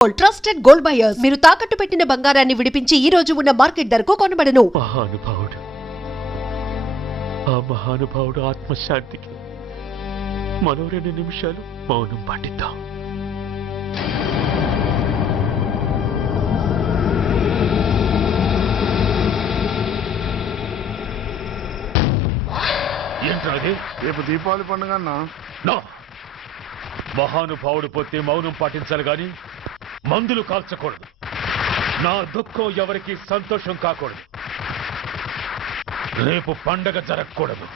Trusted gold buyers మీరు తాకట్టు పెట్టిన బంగారాన్ని విడిపించి ఈ రోజు ఉన్న మార్కెట్ ధరకు కొనబడను. మహానుభావుడు ఆత్మశాంతికి మరో 2 నిమిషాలు మౌనం పాటిద్దాం. ఏంట్రాది? రేపు దీపావళి పండుగ అన్నా. మహానుభావుడు పోతే మౌనం పాటించాలి గాని మందులు కాల్చకూడదు. నా దుఃఖం ఎవరికి సంతోషం కాకూడదు. రేపు పండగ జరగకూడదు.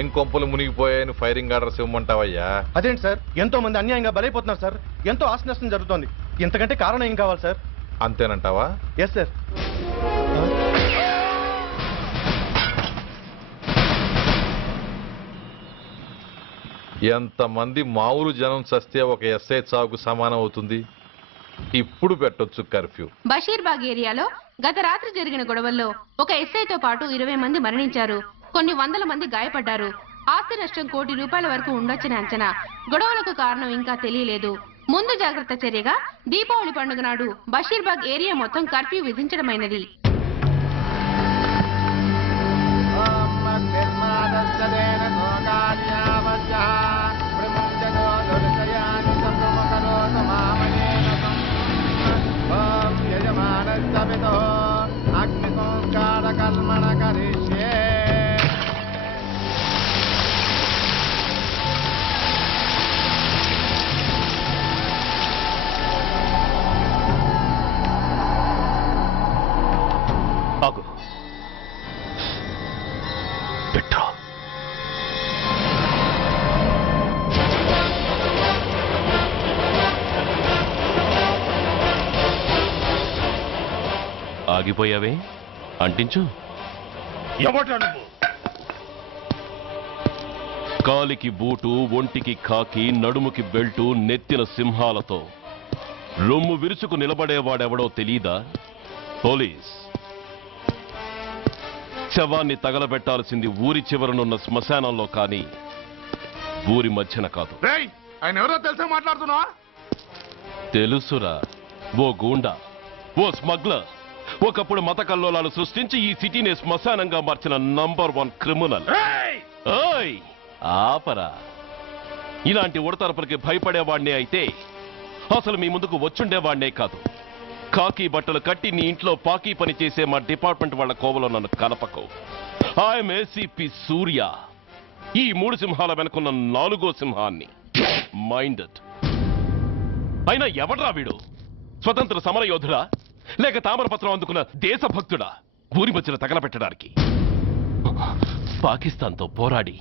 ఏం కొంపలు మునిగిపోయాయని ఫైరింగ్ ఆర్డర్స్ ఇవ్వమంటావయ్యా? అదేంటి సార్, ఎంతో మంది అన్యాయంగా బలైపోతున్నారు సార్. ఎంతో ఆస్తి నష్టం జరుగుతోంది. ఇంతకంటే కారణం ఏం కావాలి సార్? అంతేనంటావా? Yes sir. ఎంతమంది మామూలు జనం చస్తే ఒక ఎస్ఐ చావుకు సమానం అవుతుంది. ఇప్పుడు పెట్టొచ్చు కర్ఫ్యూ. బషీర్బాగ్ ఏరియాలో గత రాత్రి జరిగిన గొడవల్లో ఒక ఎస్ఐతో పాటు 20 మంది మరణించారు. కొన్ని వందల మంది గాయపడ్డారు. ఆస్తి నష్టం ₹1 కోటి వరకు ఉండొచ్చని అంచనా. గొడవలకు కారణం ఇంకా తెలియలేదు. ముందు జాగ్రత్త చర్యగా దీపావళి పండుగ నాడు బషీర్బాగ్ ఏరియా మొత్తం కర్ఫ్యూ విధించడమైనది. ఆగిపోయావే, అంటించు. కాలికి బూటు, ఒంటికి కాకి, నడుముకి బెల్టు, నెత్తిన సింహాలతో రొమ్ము విరుచుకు నిలబడేవాడెవడో తెలీదా? పోలీస్. శవాన్ని తగలబెట్టాల్సింది ఊరి చివరనున్న శ్మశానంలో కానీ ఊరి మధ్యన కాదు. ఆయన ఎవరో తెలుసా మాట్లాడుతున్నా? తెలుసురా, ఓ గూండా, ఓ స్మగ్లర్. ఒకప్పుడు మత కల్లోలాలు సృష్టించి ఈ సిటీని శ్మశానంగా మార్చిన నంబర్ 1 క్రిమినల్. ఆపరా. ఇలాంటి ఉడతరపులకి భయపడేవాడినే అయితే అసలు మీ ముందుకు వచ్చుండేవాడినే కాదు. కాకి బట్టలు కట్టి నీ ఇంట్లో పాకీ పని చేసే మా డిపార్ట్మెంట్ వాళ్ళ కోవలో నన్ను కలపకు. ఐఎమ్ ఏసీపీ సూర్య. ఈ 3 సింహాల వెనుకున్న 4వ సింహాన్ని. మైండెడ్. అయినా ఎవడ్రా వీడు? స్వతంత్ర సమర యోధుడా లేక తామరపత్రం అందుకున్న దేశభక్తుడా? ఊరి మధ్యన తగలబెట్టడానికి పాకిస్తాన్తో పోరాడి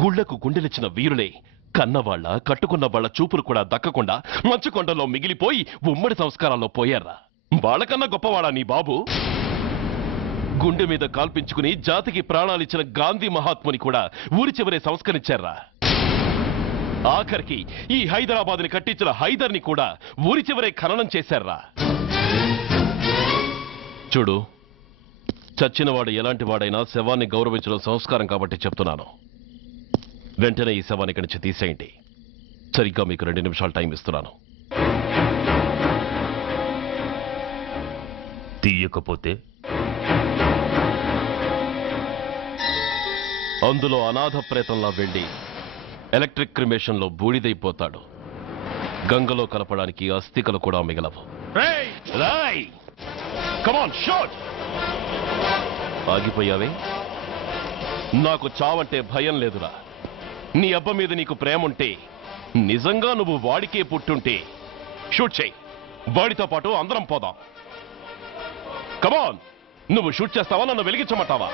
గుళ్లకు గుండెలిచ్చిన వీరులే కన్నవాళ్ల, కట్టుకున్న వాళ్ల చూపులు కూడా దక్కకుండా మంచుకొండలో మిగిలిపోయి ఉమ్మడి సంస్కారాల్లో పోయారా? వాళ్ళకన్నా గొప్పవాడా నీ బాబు? గుండె మీద కాల్పించుకుని జాతికి ప్రాణాలిచ్చిన గాంధీ మహాత్ముని కూడా ఊరి చివరే సంస్కరించారా? ఆఖరికి ఈ హైదరాబాద్ని కట్టించిన హైదర్ని కూడా ఊరి చివరే ఖననం చేశారా? చూడు, చచ్చినవాడు ఎలాంటి వాడైనా శవాన్ని గౌరవించడం సంస్కారం కాబట్టి చెప్తున్నాను. వెంటనే ఈ శవాన్ని ఇక్కడి నుంచి తీసేయండి. సరిగ్గా మీకు 2 నిమిషాలు టైం ఇస్తున్నాను. తీయకపోతే అందులో అనాథ ప్రేతంలా వెళ్లి ఎలక్ట్రిక్ క్రిమేషన్లో బూడిదైపోతాడు. గంగలో కలపడానికి అస్థికలు కూడా మిగలవు. ఆగిపోయావే? నాకు చావంటే భయం లేదురా. నీ అబ్బ మీద నీకు ప్రేమ ఉంటే, నిజంగా నువ్వు వాడికే పుట్టుంటే షూట్ చేయి. వాడితో పాటు అందరం పోదాం. కమాన్, నువ్వు షూట్ చేస్తావా, నన్ను వెలిగించమంటావా?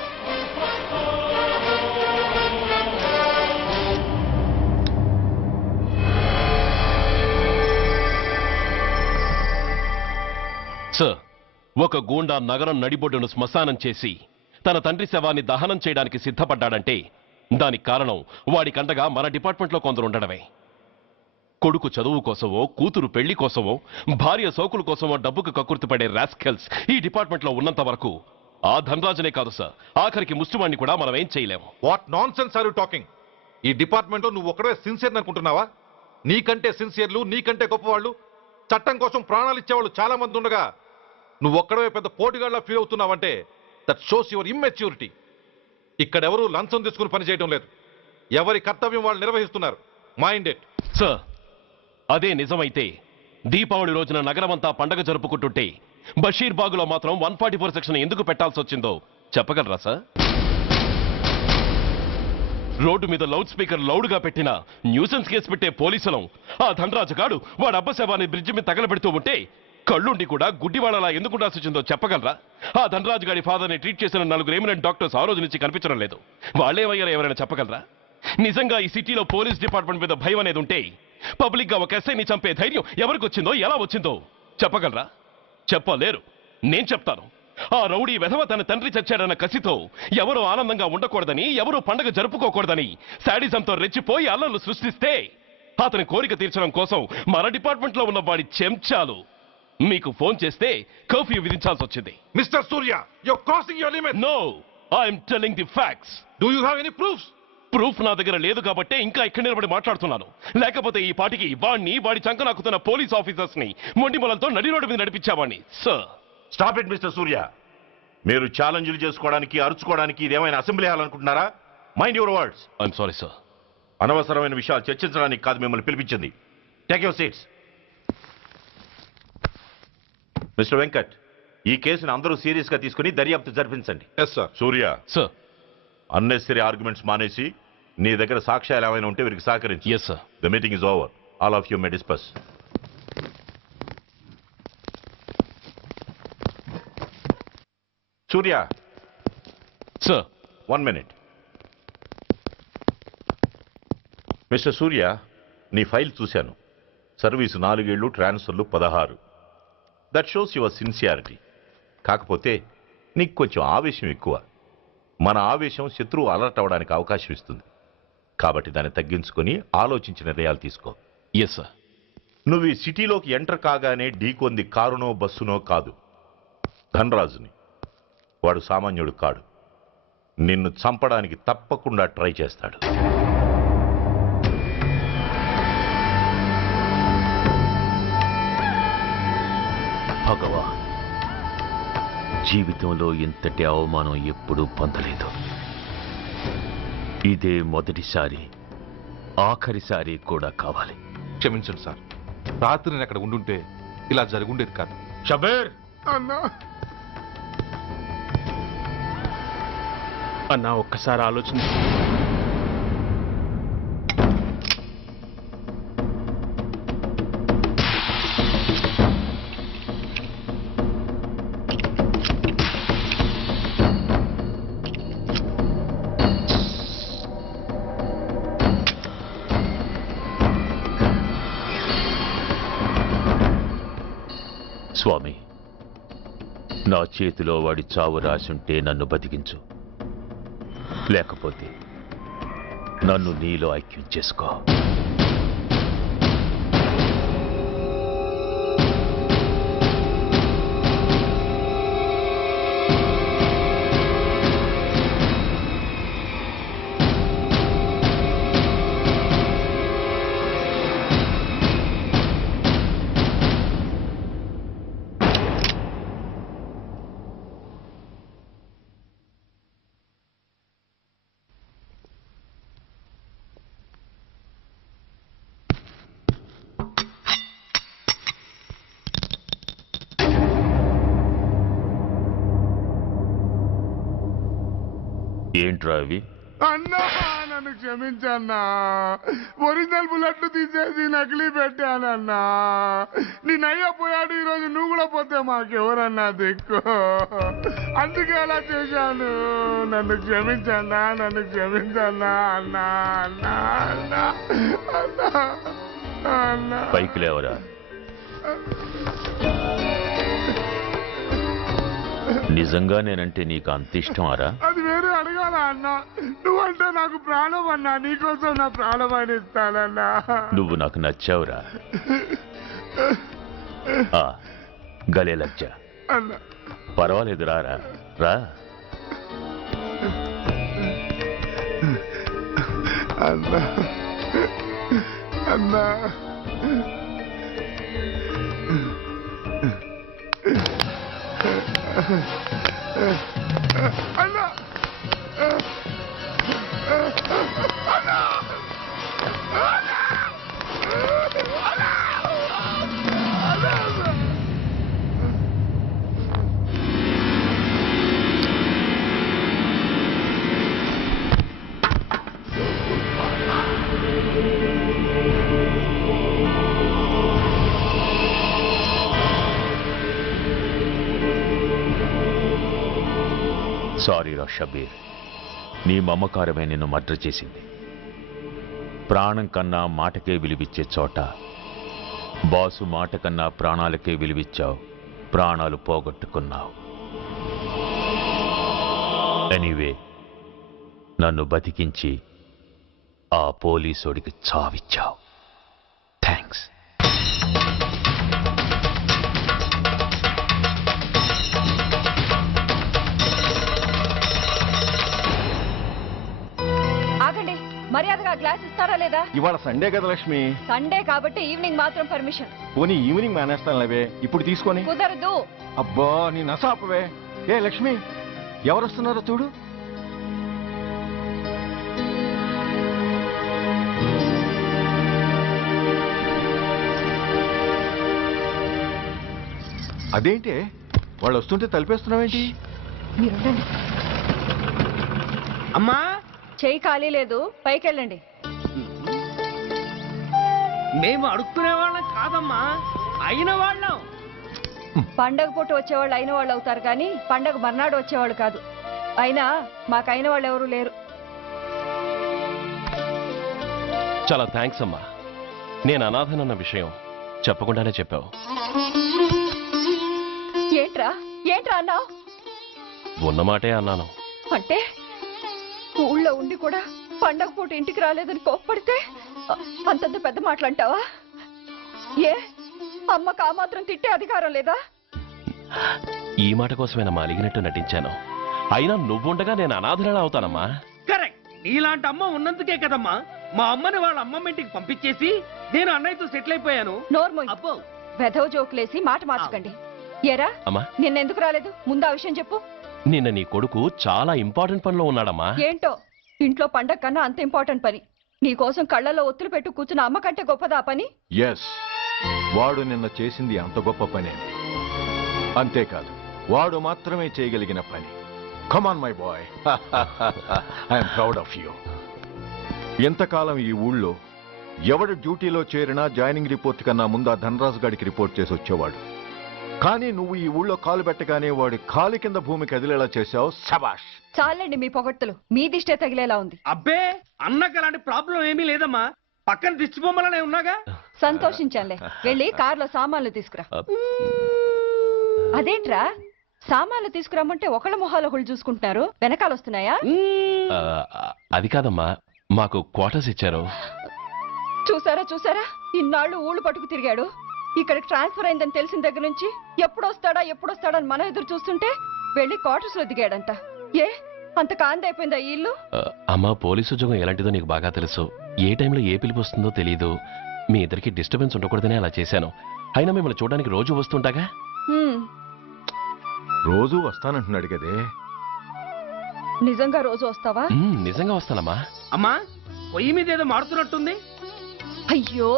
సార్, ఒక గూండా నగరం నడిబొడ్డును శ్మశానం చేసి తన తండ్రి శవాన్ని దహనం చేయడానికి సిద్ధపడ్డాడంటే దానికి కారణం వాడికండగా మన డిపార్ట్మెంట్లో కొందరు ఉండడమే. కొడుకు చదువు కోసమో, కూతురు పెళ్లి కోసమో, భార్య సోకుల కోసమో డబ్బుకు కక్కుర్తిపడే రాస్కెల్స్ ఈ డిపార్ట్మెంట్లో ఉన్నంత వరకు ఆ ధనరాజునే కాదు సార్, ఆఖరికి ముష్టివాణ్ణి కూడా మనం ఏం చేయలేము. What nonsense are you talking? ఈ డిపార్ట్మెంట్లో నువ్వు ఒక్కడే సిన్సియర్ అనుకుంటున్నావా? నీకంటే సిన్సియర్లు, నీకంటే గొప్పవాళ్ళు, చట్టం కోసం ప్రాణాలు ఇచ్చేవాళ్ళు చాలా మంది ఉండగా నువ్వు ఒక్కడే పెద్ద పోటీగాళ్ళ ఫీల్ అవుతున్నావంటే దట్ షోస్ యువర్ ఇమ్మెచ్యూరిటీ. ఇక్కడెవరూ లంచం తీసుకుని పనిచేయడం లేదు. ఎవరి కర్తవ్యం వాళ్ళు నిర్వహిస్తున్నారు. Mind it. సార్, అదే నిజమైతే దీపావళి రోజున నగరమంతా పండగ జరుపుకుంటుంటే బషీర్ బాగులో మాత్రం 144 సెక్షన్ ఎందుకు పెట్టాల్సి వచ్చిందో చెప్పగలరా సార్? రోడ్డు మీద లౌడ్ స్పీకర్ లౌడ్గా పెట్టిన న్యూసెన్స్ కేసు పెట్టే పోలీసులం ఆ ధనరాజుగాడు వాడు అబ్బ శవాన్ని బ్రిడ్జి మీద తగలబెడుతూ ఉంటే కళ్ళుండి కూడా గుడ్డివాళ్ళలా ఎందుకు ఉండాల్సి వచ్చిందో చెప్పగలరా? ఆ ధనరాజు గారి ఫాదర్ని ట్రీట్ చేసిన 4 ఎమినెంట్ డాక్టర్స్ ఆ రోజు నుంచి కనిపించడం లేదు. వాళ్ళేమయ్యారో ఎవరైనా చెప్పగలరా? నిజంగా ఈ సిటీలో పోలీస్ డిపార్ట్మెంట్ మీద భయం అనేది ఉంటే పబ్లిక్ గా ఒక ఎస్ఐని చంపే ధైర్యం ఎవరికి వచ్చిందో, ఎలా వచ్చిందో చెప్పగలరా? చెప్పలేరు. నేను చెప్తాను. ఆ రౌడీ వెధవ తన తండ్రి చచ్చాడన్న కసితో ఎవరూ ఆనందంగా ఉండకూడదని, ఎవరూ పండగ జరుపుకోకూడదని శాడిజంతో రెచ్చిపోయి అల్లర్లు సృష్టిస్తే అతని కోరిక తీర్చడం కోసం మన డిపార్ట్మెంట్లో ఉన్న వాడి చెంచాలు మీకు ఫోన్ చేస్తే కర్ఫ్యూ విధించాల్సి వచ్చింది. Mister Surya, you're crossing your limit. No, I'm telling the facts. Do you have any proofs? Proof నా దగ్గర లేదు కాబట్టే ఇంకా ఇక్కడ నిలబడి మాట్లాడుతున్నాను. లేకపోతే ఈ పాటికి వాడి చంకనాకుతున్న పోలీస్ ఆఫీసర్స్ ని మొండి మొలంతో నడి రోడ్డు మీద నడిపించావాడిని. Sir, stop it mister Surya. మీరు ఛాలెంజ్లు చేసుకోవడానికి, అరుచుకోవడానికి ఇదేమైనా అసెంబ్లీ హాల్ అనుకుంటున్నారా? Mind your words. I'm sorry sir. అనవసరమైన విషయాలు చర్చించడానికి కాదు మిమ్మల్ని పిలిపించింది. Take your seats. Mister Venkat, ఈ కేసును అందరూ సీరియస్ గా తీసుకుని దర్యాప్తు జరిపించండి. Yes sir. Surya, sir. Unnecessary arguments మానేసి నీ దగ్గర సాక్ష్యాలు ఏమైనా ఉంటే వీరికి సహకరించి. Yes sir. The meeting is over. All of you may discuss. Surya, sir. 1 minute. Mister సూర్య, నీ ఫైల్ చూశాను. సర్వీసు 4 ఏళ్ళు, ట్రాన్స్ఫర్లు 16. That shows your sincerity. కాకపోతే నీకు కొంచెం ఆవేశం ఎక్కువ. మన ఆవేశం శత్రువు అలర్ట్ అవ్వడానికి అవకాశం ఇస్తుంది. కాబట్టి దాన్ని తగ్గించుకొని ఆలోచించిన నిర్ణయాలు తీసుకో. Yes sir. నువ్వు ఈ సిటీలోకి ఎంటర్ కాగానే ఢీకొంది కారునో బస్సునో కాదు, ధనరాజుని. వాడు సామాన్యుడు కాడు. నిన్ను చంపడానికి తప్పకుండా ట్రై చేస్తాడు. భగవాన్, జీవితంలో ఇంతటి అవమానం ఎప్పుడూ పొందలేదు. ఇదే మొదటిసారి, ఆఖరిసారి కూడా కావాలి. క్షమించండి సార్. రాత్రి నేను అక్కడ ఉండుంటే ఇలా జరుగుండేది కాదు. షబీర్, అన్నా అన్నా ఒక్కసారి ఆలోచన. స్వామి, నా చేతిలో వాడి చావు రాసుంటే నన్ను బతికించు, లేకపోతే నన్ను నీలో ఐక్యం చేసుకో. ఏంట్రా అవి? అన్నా నన్ను క్షమించన్నా. ఒరిజినల్ బుల్లెట్ తీసేసి నకిలీ పెట్టానన్నా. నేనయ్యా పోయాడు, ఈరోజు నువ్వు కూడా పోతే మాకెవరన్నా దిక్కు. అందుకే అలా చేశాను. నన్ను క్షమించన్నా, నన్ను క్షమించన్నా అన్నా అన్నా అన్నా అన్నా అన్నా. పైకి లేవరా. నిజంగా నేనంటే నీకు అంత ఇష్టం అరా? అది వేరే అడగాల అన్నా. నువ్వంటే నాకు ప్రాణం అన్నా. నీకోసం నా ప్రాణం అని ఇస్తానన్నా. నువ్వు నాకు నచ్చావురా. గలే లజ్జ. అన్నా పర్వాలేదు, రారా రా. అన్నా అన్నా అన్నా అన్నా సారీ రా షబీర్, నీ మమకారమే నిన్ను మర్డర్ చేసింది. ప్రాణం కన్నా మాటకే విలువిచ్చే చోట బాసు మాట కన్నా ప్రాణాలకే విలువిచ్చావు. ప్రాణాలు పోగొట్టుకున్నావు. ఎనీవే, నన్ను బతికించి ఆ పోలీసోడికి చావిచ్చావు. థ్యాంక్స్. ఆగండి, మర్యాదగా గ్లాస్ ఇస్తారా లేదా? ఇవాళ సండే కదా లక్ష్మి. సండే కాబట్టి ఈవినింగ్ మాత్రం పర్మిషన్. పోనీ ఈవినింగ్ మేనేస్తాను లేవే, ఇప్పుడు తీసుకొని. కుదరదు. అబ్బా నీ నసాపవే. ఏ లక్ష్మి, ఎవరొస్తున్నారో చూడు. అదేంటి వాళ్ళు వస్తుంటే తలిపేస్తున్నావేంటి? మీరుండండి. అమ్మా, చెయ్యి ఖాళీ లేదు, పైకెళ్ళండి. మేము అడుక్కునే వాళ్ళం కాదమ్మా, అయిన వాళ్ళం. పండగ పూట వచ్చేవాళ్ళు అయిన వాళ్ళు అవుతారు కానీ పండగ మర్నాడు వచ్చేవాళ్ళు కాదు. అయినా మాకైన వాళ్ళు ఎవరు లేరు. చాలా థ్యాంక్స్ అమ్మా. నేను అనాథనన్న విషయం చెప్పకుండానే చెప్పావు. ఏంట్రా ఏంట్రా అన్నావు? ఉన్నమాటే అన్నాను. అంటే ఊళ్ళో ఉండి కూడా పండగ పూట ఇంటికి రాలేదని కోప్పడితే అంతంత పెద్ద మాటలంటావా? ఏ అమ్మకు ఆ మాత్రం తిట్టే అధికారం లేదా? ఈ మాట కోసమేనమ్మా అలిగినట్టు నటించాను. అయినా నువ్వుండగా నేను అనాథనలా అవుతానమ్మా. కరెక్ట్. నీలాంటి అమ్మ ఉన్నందుకే కదమ్మా మా అమ్మని వాళ్ళ అమ్మమ్మ ఇంటికి పంపించేసి నేను అన్నయ్యతో సెటిల్ అయిపోయాను. నోర్మోయ్, అబ్బో, వెధవ జోకులేసి మాట మార్చకండి. ఏరా అమ్మా, నిన్నెందుకు రాలేదు? ముందు ఆ విషయం చెప్పు. నిన్న నీ కొడుకు చాలా ఇంపార్టెంట్ పనిలో ఉన్నాడమ్మా. ఏంటో ఇంట్లో పండగ కన్నా అంత ఇంపార్టెంట్ పని. నీకోసం కళ్ళల్లో ఒత్తులు పెట్టు కూర్చున్న అమ్మ కంటే గొప్పదా పని? ఎస్, వాడు నిన్న చేసింది అంత గొప్ప పనే. అంతేకాదు, వాడు మాత్రమే చేయగలిగిన పని. Come on my boy, I'm proud of you. ఎంతకాలం ఈ ఊళ్ళో ఎవడు డ్యూటీలో చేరినా జాయినింగ్ రిపోర్ట్ కన్నా ముందు ఆ ధనరాజు గారికి రిపోర్ట్ చేసి వచ్చేవాడు. కానీ నువ్వు ఈ ఊళ్ళో కాలు పెట్టగానే వాడి కాలు కింద భూమి కదిలేలా చేశావు. శబాష్. చాలండి మీ పొగడ్తలు. మీ దిష్టే తగిలేలా ఉంది. అబ్బే, అన్నకు అలాంటి ప్రాబ్లం ఏమీ లేదమ్మా. పక్కన దిష్టి బొమ్మలనే ఉన్నాగా. సంతోషించాలే. వెళ్ళి కార్లో సామాన్లు తీసుకురా. అదేంట్రా, సామాన్లు తీసుకురామంటే ఒకళ్ళ మొహాలు ఒకళ్ళు చూసుకుంటున్నారు, వెనకాల వస్తున్నాయా? అది కాదమ్మా, మాకు క్వార్టర్స్ ఇచ్చారు. చూసారా చూసారా, ఇన్నాళ్ళు ఊళ్ళు పట్టుకు తిరిగాడు. ఇక్కడికి ట్రాన్స్ఫర్ అయిందని తెలిసిన దగ్గర నుంచి ఎప్పుడొస్తాడా అని మనం ఎదురు చూస్తుంటే వెళ్ళి క్వార్టర్స్ లో దిగాడంట. ఏ అంత కాందైపోయిందా ఈ ఇల్లు? అమ్మా, పోలీసు ఉద్యోగం ఎలాంటిదో నీకు బాగా తెలుసు. ఏ టైంలో ఏ పిలుపు వస్తుందో తెలీదు. మీ ఇద్దరికి డిస్టర్బెన్స్ ఉండకూడదనే అలా చేశాను. అయినా మిమ్మల్ని చూడడానికి రోజు వస్తుంటాగా. రోజు వస్తానంటున్నాడు కదే. నిజంగా రోజు వస్తావా? నిజంగా వస్తానమ్మా. అమ్మా, పొయ్యి మీద ఏదో మారుతున్నట్టుంది. అయ్యో,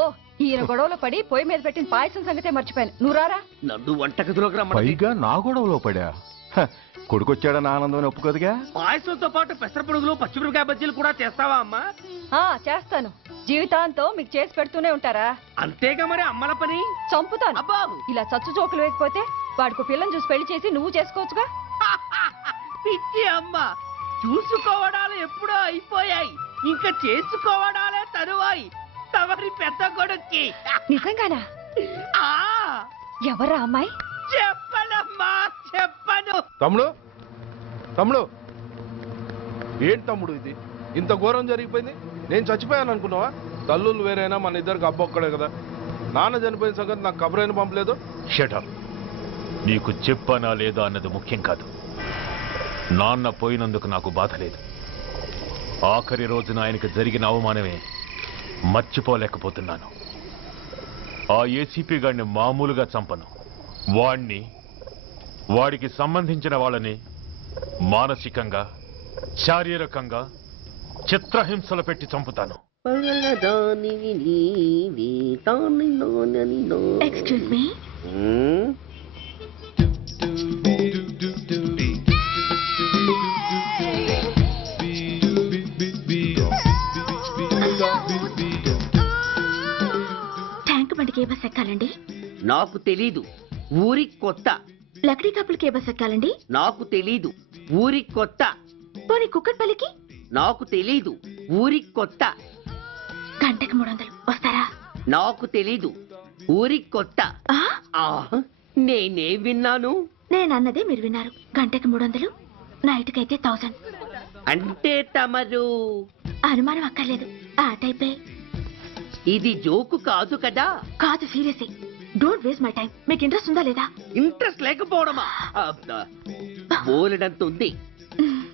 ఈయన గొడవలో పడి పొయ్యి మీద పెట్టిన పాయసం సంగతే మర్చిపోయాను. నువ్వు రారా. నన్ను వంటగదిలోకి రమ్మంటే పైగా నా గొడవలో పడా. హ, కొడుకొచ్చాడని ఆనందం ఒప్పుకోదుగా. పాయసంతో పాటు పెసర పొడుగులు పచ్చిమిరపకాయ బజ్జీలు కూడా చేస్తావా అమ్మా? చేస్తాను. జీవితాంతం మీకు చేసి పెడుతూనే ఉంటారా? అంతేగా మరి అమ్మల పని. చంపుతాను. అబ్బా ఇలా చచ్చు జోకులు వేయకపోతే వాడికి పిల్లని చూసి పెళ్లి చేసి నువ్వు చేసుకోవచ్చుగా. పిచ్చి అమ్మ, చూసుకోవడాలు ఎప్పుడో అయిపోయాయి, ఇంకా చేసుకోవడాలే తరువాయి తమరి పెద్ద కొడుక్కి. నిజంగానా? ఆ ఎవరా అమ్మాయి? చెప్పనమ్మా, చెప్పను. తమ్ముడు తమ్ముడు ఏంటి తమ్ముడు ఇది? ఇంత ఘోరం జరిగిపోయింది. నేను చచ్చిపోయాను అనుకున్నావా? తల్లులు వేరైనా మన ఇద్దరికి అబ్బొక్కడే కదా. నాన్న చనిపోయిన సంగతి నాకు కబరైన పంపలేదు. షటప్. నీకు చెప్పనా లేదా అన్నది ముఖ్యం కాదు. నాన్న పోయినందుకు నాకు బాధ లేదు. ఆఖరి రోజున ఆయనకు జరిగిన అవమానమే మర్చిపోలేకపోతున్నాను. ఆ ఏసీపీ గారిని మామూలుగా చంపను. వాడికి సంబంధించిన వాళ్ళని మానసికంగా, శారీరకంగా చిత్రహింసలు పెట్టి చంపుతాను. Excuse me. ట్యాంక్ బండికి ఏ బస్ ఎక్కాలండి? నాకు తెలీదు, ఊరి కొత్త. లక్డీ కప్పులకి ఏ బస్ ఎక్కాలండి? నాకు తెలీదు, ఊరి కొత్త. పోనీ కుక్కట్పల్లికి? నాకు తెలీదు, ఊరి కొత్త. గంటకి 300 వస్తారా? నాకు తెలీదు, ఊరి కొత్త. నేనే విన్నాను. నేను అన్నదే మీరు విన్నారు. గంటకి 300, నైట్కి అయితే 1000. అంటే తమరు అనుమానం అక్కర్లేదు, ఆ టైపే. ఇది జోకు కాదు కదా? కాదు, serious. Don't waste my time. మీకు ఇంట్రెస్ట్ ఉందా లేదా? ఇంట్రెస్ట్ లేకపోవడమా? బోలెడంత ఉంది.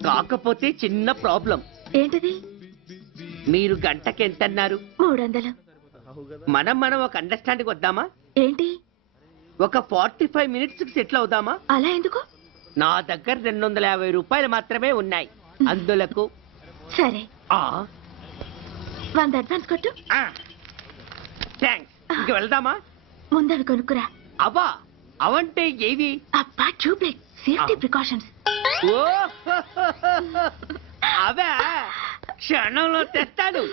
కాకపోతే చిన్న ప్రాబ్లం. ఏంటిది? మీరు గంటకి ఎంత అన్నారు? 300. మనం ఒక అండర్స్టాండింగ్ వద్దామా? ఏంటి? ఒక 45 మినిట్స్ సెటిల్ అవుదామా? అలా ఎందుకు? నా దగ్గర 250 రూపాయలు మాత్రమే ఉన్నాయి. అందులకు సరే, 100 అడ్వాన్స్ కొట్టు. థ్యాంక్స్. ఇంక వెళ్దామా? ముందవి కొనుక్కురా. అవా అవంటే ఏవి? అబ్బా, ట్యూబ్లైట్, సేఫ్టీ ప్రికాషన్స్. ఓ అవే క్షణంలో తెస్తాను.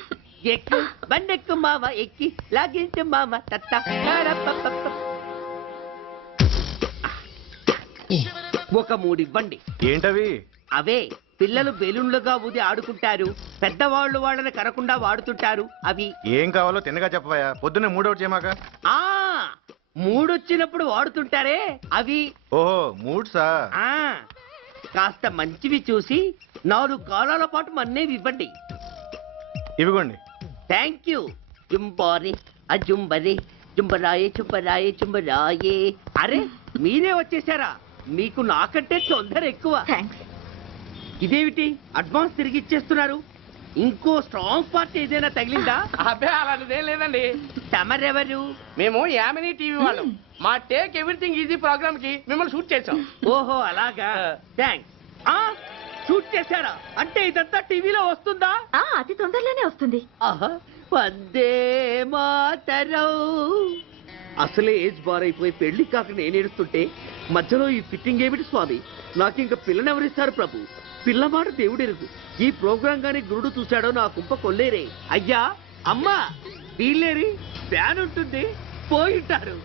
ఎక్కు బండెక్కు మామ, ఎక్కి లాగించు మామ. తత్త ఒక 3 ఇవ్వండి. ఏంటవి? అవే పిల్లలు బెలూన్లుగా ఊది ఆడుకుంటారు, పెద్దవాళ్ళు వాళ్ళని కరకుండా వాడుతుంటారు. అవి ఏం కావాలో తిన్నగా చెప్పవయ్యా. పొద్దున్నే మూడోటి చేయమాక. 3 వచ్చినప్పుడు వాడుతుంటారే అవి. ఓహో, మూడ్సా? కాస్త మంచివి చూసి 4 కాలాల పాటు మన్నేవి ఇవ్వండి. ఇవిగోండి. Thank you. జుంబారి అజుంబరి జుంబరాయే చుంబరాయే చుంబరాయే. అరే మీరే వచ్చేసారా? మీకు నాకంటే తొందర ఎక్కువ. ఇదేమిటి అడ్వాన్స్ తిరిగి ఇచ్చేస్తున్నారు? ఇంకో స్ట్రాంగ్ పార్టీ ఏదైనా తగిలిందా? అబ్బే అలాంటిదేం లేదండి. తమరెవరు? మేము యామినీ టీవీ వాళ్ళం. మా టేక్ ఎవ్రీథింగ్ ఈజీ ప్రోగ్రామ్ కి మిమ్మల్ని షూట్ చేసాం. ఓహో అలాగా, థ్యాంక్స్. షూట్ చేశారా? అంటే ఇదంతా టీవీలో వస్తుందా? అతి తొందరలోనే వస్తుంది. వందే మాతరం. అసలే ఏజ్ బార్ అయిపోయి పెళ్లి కాక నేను ఏడుస్తుంటే మధ్యలో ఈ ఫిట్టింగ్ ఏమిటి స్వామి? నాకు ఇంకా పిల్లనెవరిస్తారు ప్రభు? పిల్లమాట దేవుడెరుగు. ఈ ప్రోగ్రాం గాని గురుడు చూశాడో నా కుంప కొల్లేరే. అయ్యా అమ్మా వీళ్ళేరి, ఫ్యాన్ ఉంటుంది, పోయింటారు.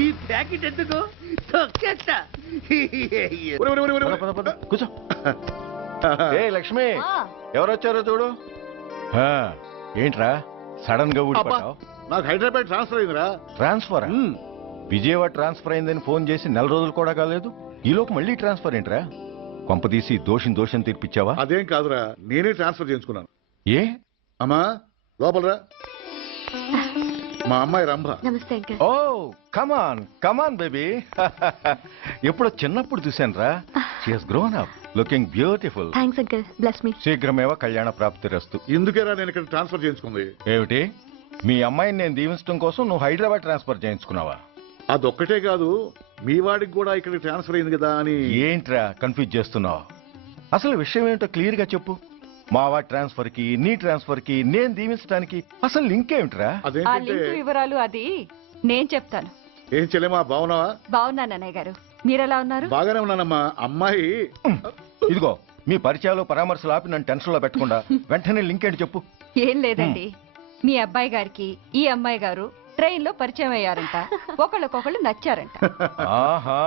ఈ ప్యాకెట్ ఎందుకు తొక్కేస్తా. కూర్చో. ఏ లక్ష్మి, ఎవరొచ్చారో చూడు. ఏంట్రా సడన్ గా ఊడిపడ్డావు? నాకు హైదరాబాద్ ట్రాన్స్ఫర్ అయిందిరా. ట్రాన్స్ఫర్? విజయవాడ ట్రాన్స్ఫర్ అయిందని ఫోన్ చేసి 4 రోజులు కూడా కాలేదు. ఈలోపు మళ్ళీ ట్రాన్స్ఫర్ ఏంట్రా? కొంపదీసి దోషం తీర్పిచ్చావా? అదేం కాదురా, నేనే ట్రాన్స్ఫర్ చేయించుకున్నాను. ఏ అమ్మా లోపలరా. మా అమ్మాయి రంభ. నమస్తే అంకల్. ఓ కమాన్ బేబీ. ఎప్పుడో చిన్నప్పుడు చూశాను రా. She has grown up, looking beautiful. Thanks uncle, bless me. శీఘ్రమేవ కళ్యాణ ప్రాప్తిరస్తు. ఇందుకేరా నేను ఇక్కడ ట్రాన్స్ఫర్ చేయించుకుంది. ఏమిటి, మీ అమ్మాయిని నేను దీవించడం కోసం నువ్వు హైదరాబాద్ ట్రాన్స్ఫర్ చేయించుకున్నావా? అదొక్కటే కాదు, మీ వాడికి కూడా ఇక్కడ ట్రాన్స్ఫర్ అయింది కదా అని. ఏంట్రా కన్ఫ్యూజ్ చేస్తున్నావు? అసలు విషయం ఏంటో క్లియర్ గా చెప్పు. మా వాడి ట్రాన్స్ఫర్ కి నీ ట్రాన్స్ఫర్ కి నేను దీవించడానికి అసలు లింక్ ఏమిట్రా? ఆ లింక్ వివరాలు అది నేను చెప్తాను. ఏం చెల్లెమా, బాగున్నావా? బాగున్నాను అన్నయ్య గారు. మీరెలా ఉన్నారు? బాగానే ఉన్నానమ్మా. అమ్మాయి ఇదిగో మీ పరిచయాలు పరామర్శలు ఆపి నన్ను టెన్షన్ లో పెట్టకుండా వెంటనే లింక్ ఏంటి చెప్పు. ఏం లేదండి, మీ అబ్బాయి గారికి ఈ అమ్మాయి గారు ట్రైన్ లో పరిచయం అయ్యారంట, ఒకళ్ళకొకళ్ళు నచ్చారంట. ఆహా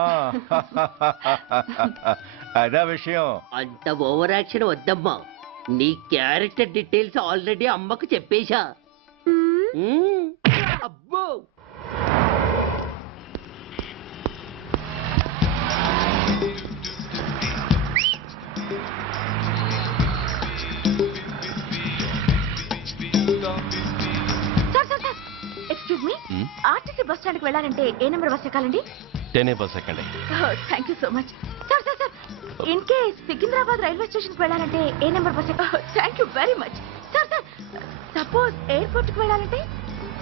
అదా విషయం. అంత ఓవర్ యాక్షన్ వద్దమ్మా. నీ క్యారెక్టర్ డీటెయిల్స్ ఆల్రెడీ అమ్మకు చెప్పేశా. అబ్బో excuse me, RTC bus stand కి వెళ్ళాలంటే ఏ నెంబర్ బస్ ఎక్కాలండి? 10 బస్ ఎక్కండి. Thank you so much. Sir sir sir, in case Secunderabad railway station కి వెళ్ళాలంటే ఏ నెంబర్ బస్ ఎక్కాలి? Thank you very much. Sir sir, suppose airport కి వెళ్ళాలంటే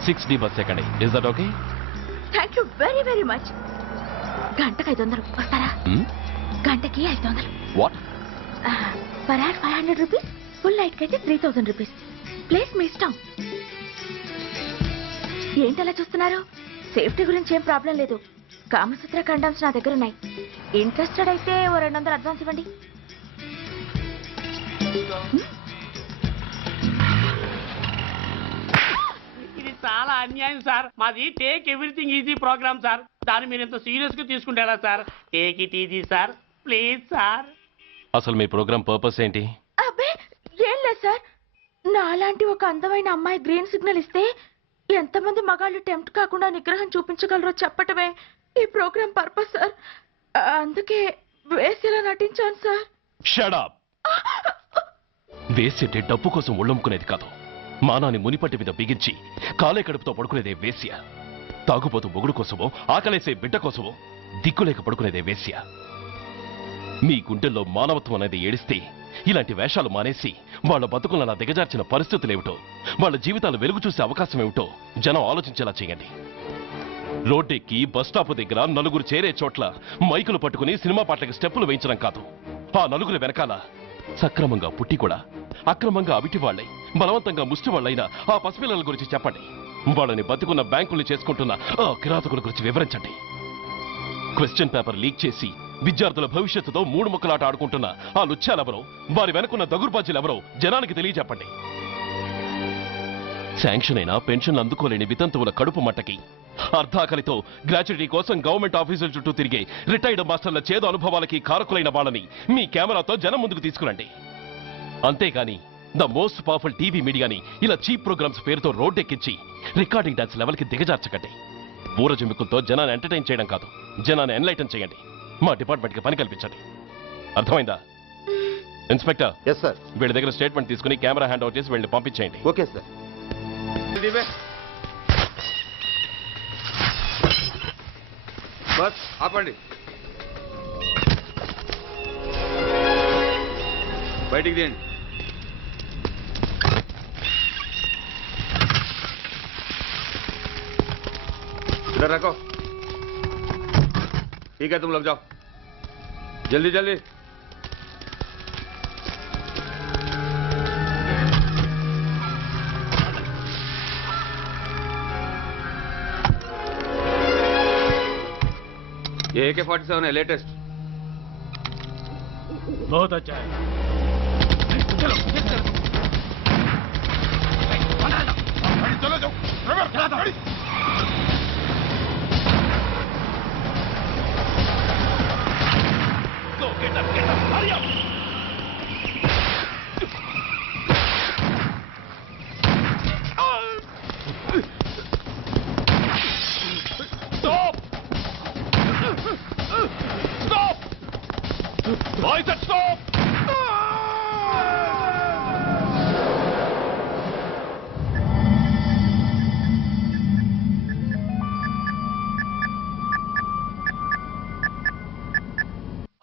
6D బస్ ఎక్కండి. Is that okay? Thank you very very much. గంటకి 500 వస్తారా? గంటకి 500. What? Per hour 500 rupees, full night కి అయితే 3000 రూపీస్. ప్లేస్ మీ ఇష్టం. ఏంటలా చూస్తున్నారు? సేఫ్టీ గురించి ఏం ప్రాబ్లం లేదు. కామసూత్ర కండమ్స్ నా దగ్గర ఉన్నాయి. ఇంట్రెస్టెడ్ అయితే ఓ 200 అడ్వాన్స్ ఇవ్వండి. ఇది చాలా అన్యాయం సార్. మాది take everything easy program sir. దాన్ని మీరు ఎంత సీరియస్ గా తీసుకుంటారా sir? Take it easy sir, please sir. అసలు మీ ప్రోగ్రామ్ పర్పస్ ఏంటి? అబ్బే ఏం లేదు సార్, నాలాంటి ఒక అందమైన అమ్మాయి గ్రీన్ సిగ్నల్ ఇస్తే ఎంతమంది మగాళ్ళు టెంప్ట్ కాకుండా నిగ్రహం చూపించగలరో చెప్పటమే ఈ ప్రోగ్రామ్ పర్పస్ సార్. అందుకే వేసేలా నటించాను సార్. Shut up. వేసేటే డబ్బు కోసం ఒళ్ళొమ్ముకునేది కాదు. మానాన్ని మునిపట్టి మీద బిగించి కాలే కడుపుతో పడుకునేదే వేశ్య. తాగుబోతు మొగుడు కోసమో ఆకలేసే బిడ్డ కోసమో దిక్కులేక పడుకునేదే వేశ్య. మీ గుండెల్లో మానవత్వం అనేది ఏడిస్తే ఇలాంటి వేషాలు మానేసి వాళ్ళ బతుకులను అలా దిగజార్చిన పరిస్థితులేమిటో, వాళ్ళ జీవితాలు వెలుగు చూసే అవకాశం ఏమిటో జనం ఆలోచించేలా చేయండి. రోడ్డెక్కి బస్టాప్ దగ్గర నలుగురు చేరే చోట్ల మైకులు పట్టుకుని సినిమా పాటలకు స్టెప్పులు వేయించడం కాదు. ఆ నలుగురు వెనకాల సక్రమంగా పుట్టి కూడా అక్రమంగా అవిటి వాళ్ళై బలవంతంగా ముష్టి వాళ్ళైనా ఆ పసిపిల్లల గురించి చెప్పండి. వాళ్ళని బతుకున్న బ్యాంకుల్ని చేసుకుంటున్న ఆ కిరాతకుల గురించి వివరించండి. క్వశ్చన్ పేపర్ లీక్ చేసి విద్యార్థుల భవిష్యత్తుతో మూడు ముక్కలాట ఆడుకుంటున్న ఆ లుచ్చాలెవరో, వారి వెనుకున్న దగుర్బాజీలెవరో జనానికి తెలియజెప్పండి. శాంక్షన్ అయినా పెన్షన్లు అందుకోలేని వితంతువుల కడుపు మట్టకి, అర్ధాకలితో గ్రాట్యుటీ కోసం గవర్నమెంట్ ఆఫీసుల చుట్టూ తిరిగే రిటైర్డ్ మాస్టర్ల చేదు అనుభవాలకి కారకులైన వాళ్ళని మీ కెమెరాతో జనం ముందుకు తీసుకురండి. అంతేగాని ద మోస్ట్ పవర్ఫుల్ టీవీ మీడియాని ఇలా చీప్ ప్రోగ్రామ్స్ పేరుతో రోడ్డెక్కించి రికార్డింగ్ డాన్స్ లెవెల్కి దిగజార్చకండి. ఊరజుమికులతో జనాన్ని ఎంటర్టైన్ చేయడం కాదు, జనాన్ని ఎన్లైటన్ చేయండి. మా డిపార్ట్మెంట్కి పని కల్పించండి. అర్థమైందా? ఇన్స్పెక్టర్. Yes sir. వీళ్ళ దగ్గర స్టేట్మెంట్ తీసుకుని కెమెరా హ్యాండ్ అవుట్ చేసి వీళ్ళని పంపించేయండి. Okay sir. బస్ ఆపండి. బయటికి తీయండి. इधर रखो. ठीक है, तुम लोग जाओ जल्दी जल्दी. ये AK-47 है, लेटेस्ट. बहुत अच्छा है. चलो चलो जाओ. Go, get up, hurry up. Stop! Stop! I said stop!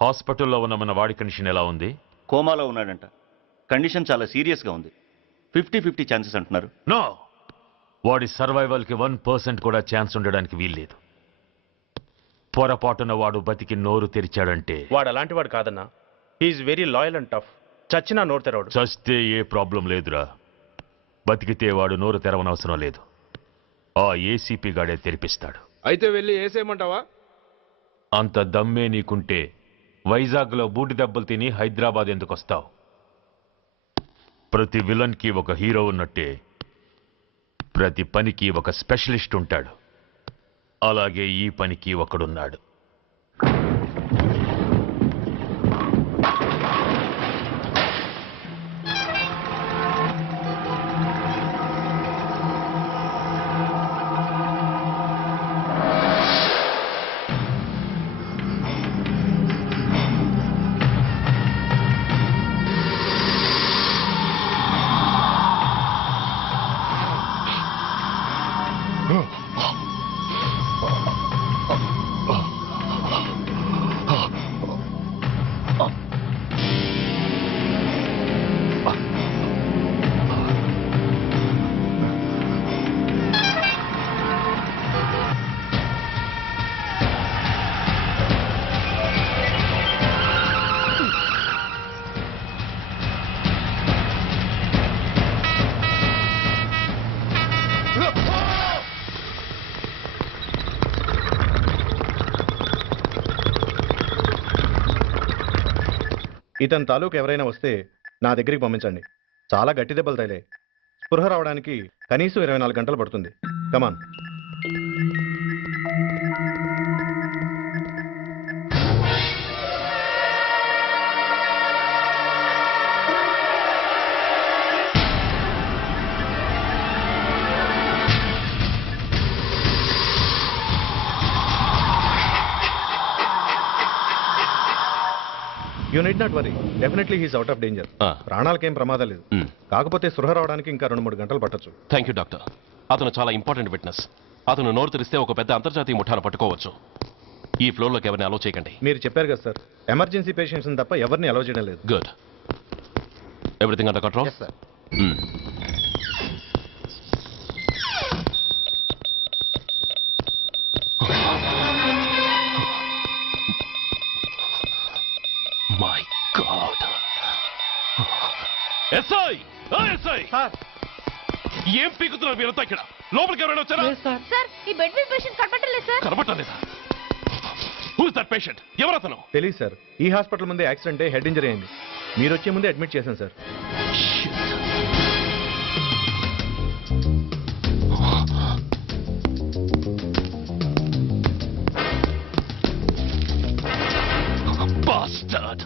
హాస్పిటల్లో ఉన్న మన వాడి కండిషన్ ఎలా ఉంది? కోమాలో ఉన్నాడంట. కండిషన్ చాలా సీరియస్గా ఉంది. 50-50 ఛాన్సెస్ అంటున్నారు. నో, వాడి సర్వైవల్కి 1% కూడా ఛాన్స్ ఉండడానికి వీల్లేదు. పొరపాటున వాడు బతికి నోరు తెరిచాడంటే వాడు అలాంటి వాడు కాదన్నా. He's very loyal and tough. చచ్చినా నోరు తెరవడు. చస్తే ఏ ప్రాబ్లం లేదురా. బతికితే వాడు నోరు తెరవనవసరం లేదు. ఆ ఏసీపీ గాడే తెరిపిస్తాడు. అయితే వెళ్ళి వేసేయమంటావా? అంత దమ్మే నీకుంటే వైజాగ్లో బూటి దెబ్బలు తిని హైదరాబాద్ ఎందుకు వస్తావు? ప్రతి విలన్కి ఒక హీరో ఉన్నట్టే ప్రతి పనికి ఒక స్పెషలిస్ట్ ఉంటాడు. అలాగే ఈ పనికి ఒకడున్నాడు. ఇతని తాలూకు ఎవరైనా వస్తే నా దగ్గరికి పంపించండి. చాలా గట్టి దెబ్బలు తగిలాయి. స్పృహ రావడానికి కనీసం 24 గంటలు పడుతుంది. Come on. You need not worry, definitely he's out of danger. ప్రాణాలకేం ప్రమాదం లేదు. కాకపోతే స్పృహ రావడానికి ఇంకా 2-3 గంటలు పట్టొచ్చు. Thank you doctor. అతను చాలా ఇంపార్టెంట్ విట్నెస్. అతను నోరు తెరిస్తే ఒక పెద్ద అంతర్జాతీయ ముఠాను పట్టుకోవచ్చు. ఈ ఫ్లోర్లోకి ఎవరిని అలో చేయకండి. మీరు చెప్పారు కదా సార్, ఎమర్జెన్సీ పేషెంట్స్ తప్ప ఎవరిని అలో చేయడం లేదు. Good. Everything under control? My God. SI! SI! ఏం పీకుతున్నారు మీరంతా ఇక్కడ? లోపలికి ఎవరైనా వచ్చారా? సార్, ఈ బెడ్ మీద పేషెంట్ కనబట్టలేదు సార్. కనబట్టలేదా? Who is that patient? ఎవరతను? తెలియదు సార్. ఈ హాస్పిటల్ ముందే యాక్సిడెంట్ హెడ్ ఇంజరీ అయింది. మీరు వచ్చే ముందే అడ్మిట్ చేశాను sir. Bastard!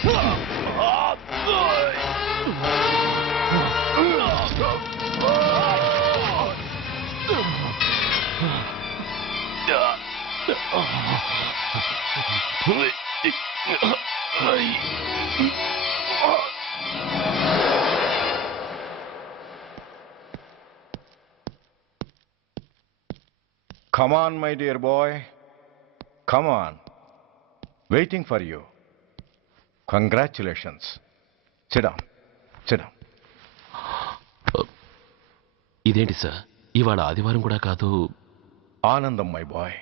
Come on, my dear boy. Come on. Waiting for you. Congratulations. Sit down. Sit down. ఇదేంటి సార్ ఇవాళ ఆదివారం కూడా కాదు. ఆనందం మై బాయ్,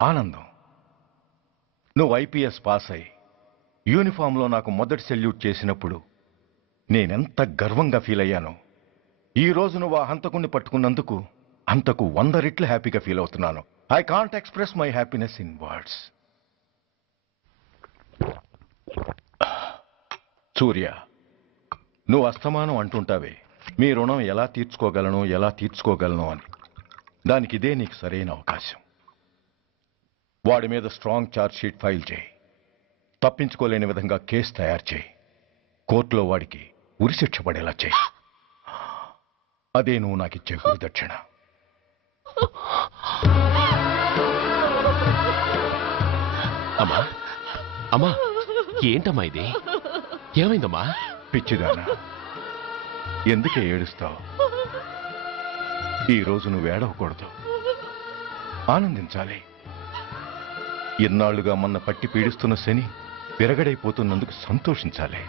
ఆనందం. నువ్వు ఐపీఎస్ పాస్ అయి యూనిఫామ్లో నాకు మొదటి సెల్యూట్ చేసినప్పుడు నేనెంత గర్వంగా ఫీల్ అయ్యానో, ఈ రోజు నువ్వు ఆ హంతకుణ్ణి పట్టుకున్నందుకు అంతకు 100 రెట్లు హ్యాపీగా ఫీల్ అవుతున్నాను. I can't express my happiness in words. Surya, నువ్వు అస్తమానం అంటుంటావే మీ రుణం ఎలా తీర్చుకోగలను అని. దానికి ఇదే నీకు సరైన అవకాశం. వాడి మీద స్ట్రాంగ్ ఛార్జ్ షీట్ ఫైల్ చేయి. తప్పించుకోలేని విధంగా కేసు తయారు చేయి. కోర్టులో వాడికి ఉరిశిక్ష పడేలా చేయి. అదే నువ్వు నాకు ఇచ్చే గురుదక్షిణ. అమ్మా అమ్మా ఏంటమ్మా ఇది? ఏమైందమ్మా? పిచ్చిదానా, ఎందుకే ఏడుస్తావు? ఈరోజు నువ్వు ఏడవకూడదు, ఆనందించాలి. ఎన్నాళ్లుగా మన పట్టి పీడిస్తున్న శని విరగడైపోతున్నందుకు సంతోషించాలి.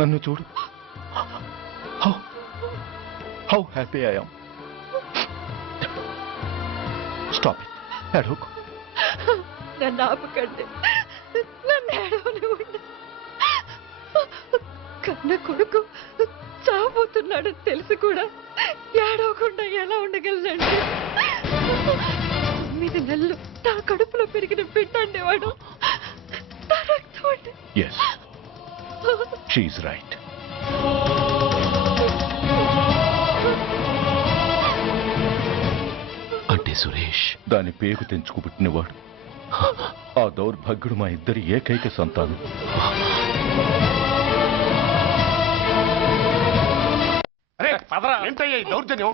నన్ను చూడు, how happy I am. Stop it, ఏడవకు. నన్ను ఆపకండి, నన్ను ఏడవనివ్వండి. కన్న కొడుకు చావబోతున్నాడని తెలిసి కూడా ఏడవకుండా ఎలా ఉండగలనండి? 9 నెలలు నా కడుపులో పెరిగిన బిడ్డ అండేవాడు. నా రక్తం అండి. Yes, she's right. అంటే సురేష్ దాని పేగు తెంచుకు పుట్టినవాడు. ఆ దౌర్భాగ్యుడు మా ఇద్దరి ఏకైక సంతానం. ఏంటయ్యా ఈ దౌర్జన్యం?